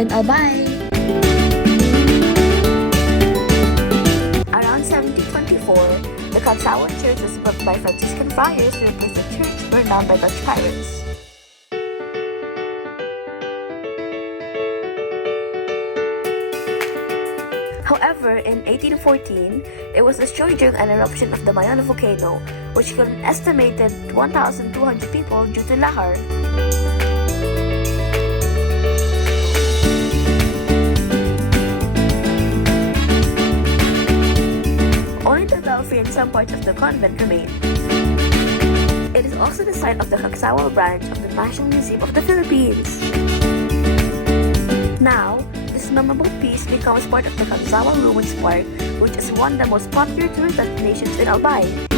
in Albay. Around 1724, the Cagsawa Church was built by Franciscan friars to replace the church burned down by Dutch pirates. However, in 1814, it was destroyed during an eruption of the Mayon Volcano, which killed an estimated 1,200 people due to lahar. Only the belfry and some parts of the convent remain. It is also the site of the Cagsawa Branch of the National Museum of the Philippines. Now, this memorable piece becomes part of the Cagsawa Ruins Park, which is one of the most popular tourist destinations in Albay.